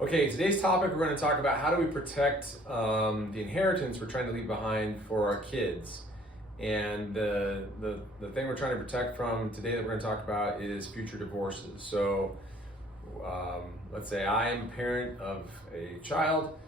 Okay, today's topic we're going to talk about how do we protect the inheritance we're trying to leave behind for our kids. And the thing we're trying to protect from today that we're going to talk about is future divorces. So let's say I am a parent of a child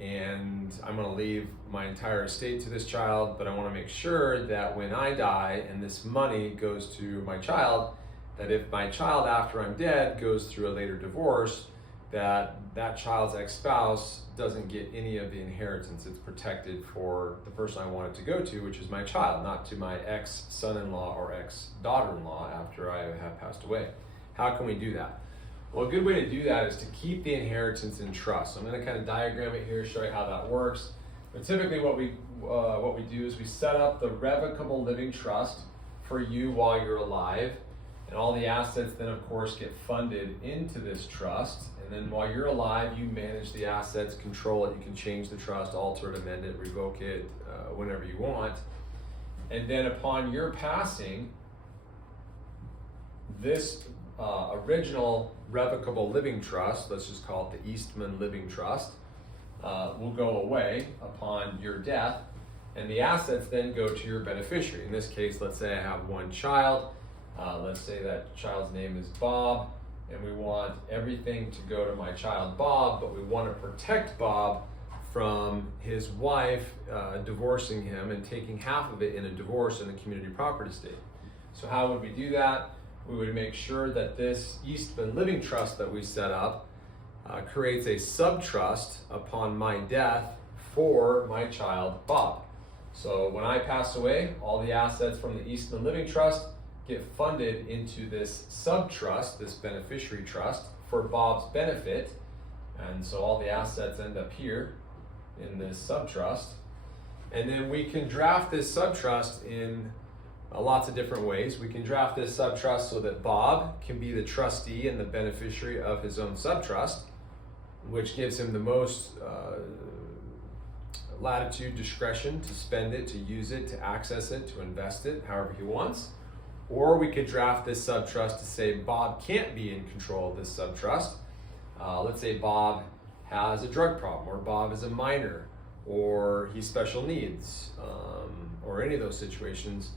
and I'm going to leave my entire estate to this child, but I want to make sure that when I die and this money goes to my child, that if my child after I'm dead goes through a later divorce, that child's ex-spouse doesn't get any of the inheritance. It's protected for the person I want it to go to, which is my child, not to my ex-son-in-law or ex-daughter-in-law after I have passed away. How can we do that? Well, a good way to do that is to keep the inheritance in trust. So I'm going to kind of diagram it here, show you how that works. But typically what we do is we set up the revocable living trust for you while you're alive. And all the assets then, of course, get funded into this trust. And then while you're alive, you manage the assets, control it. You can change the trust, alter it, amend it, revoke it, whenever you want. And then upon your passing, this original revocable living trust, let's just call it the Eastman Living Trust, will go away upon your death. And the assets then go to your beneficiary. In this case, let's say I have one child. Let's say that child's name is Bob, and we want everything to go to my child Bob, but we want to protect Bob from his wife divorcing him and taking half of it in a divorce in a community property estate. So how would we do that? We would make sure that this Eastman Living Trust that we set up creates a subtrust upon my death for my child Bob. So when I pass away, all the assets from the Eastman Living Trust get funded into this subtrust, this beneficiary trust, for Bob's benefit. And so all the assets end up here in this subtrust. And then we can draft this subtrust in lots of different ways. We can draft this subtrust so that Bob can be the trustee and the beneficiary of his own subtrust, which gives him the most latitude, discretion to spend it, to use it, to access it, to invest it, however he wants. Or we could draft this subtrust to say Bob can't be in control of this subtrust. Let's say Bob has a drug problem, or Bob is a minor, or he's special needs, or any of those situations.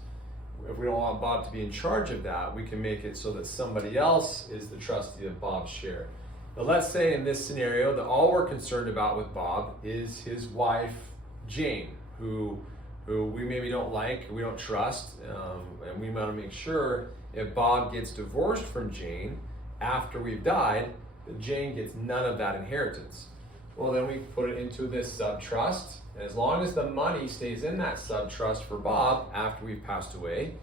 If we don't want Bob to be in charge of that, we can make it so that somebody else is the trustee of Bob's share. Now let's say in this scenario that all we're concerned about with Bob is his wife, Jane, who we maybe don't like, we don't trust, and we want to make sure if Bob gets divorced from Jane after we've died, that Jane gets none of that inheritance. Well, then we put it into this subtrust, and as long as the money stays in that subtrust for Bob after we've passed away,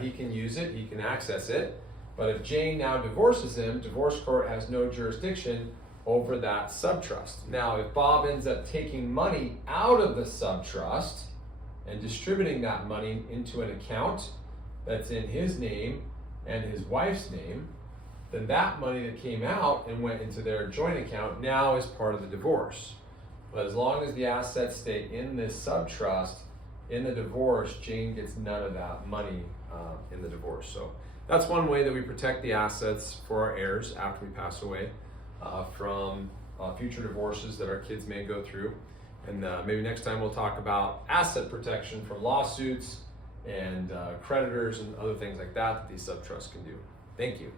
he can use it, he can access it. But if Jane now divorces him, divorce court has no jurisdiction over that subtrust. Now, if Bob ends up taking money out of the subtrust and distributing that money into an account that's in his name and his wife's name, then that money that came out and went into their joint account now is part of the divorce. But as long as the assets stay in this subtrust, in the divorce, Jane gets none of that money in the divorce. So that's one way that we protect the assets for our heirs after we pass away from future divorces that our kids may go through. And maybe next time we'll talk about asset protection from lawsuits and creditors and other things like that these subtrusts can do. Thank you.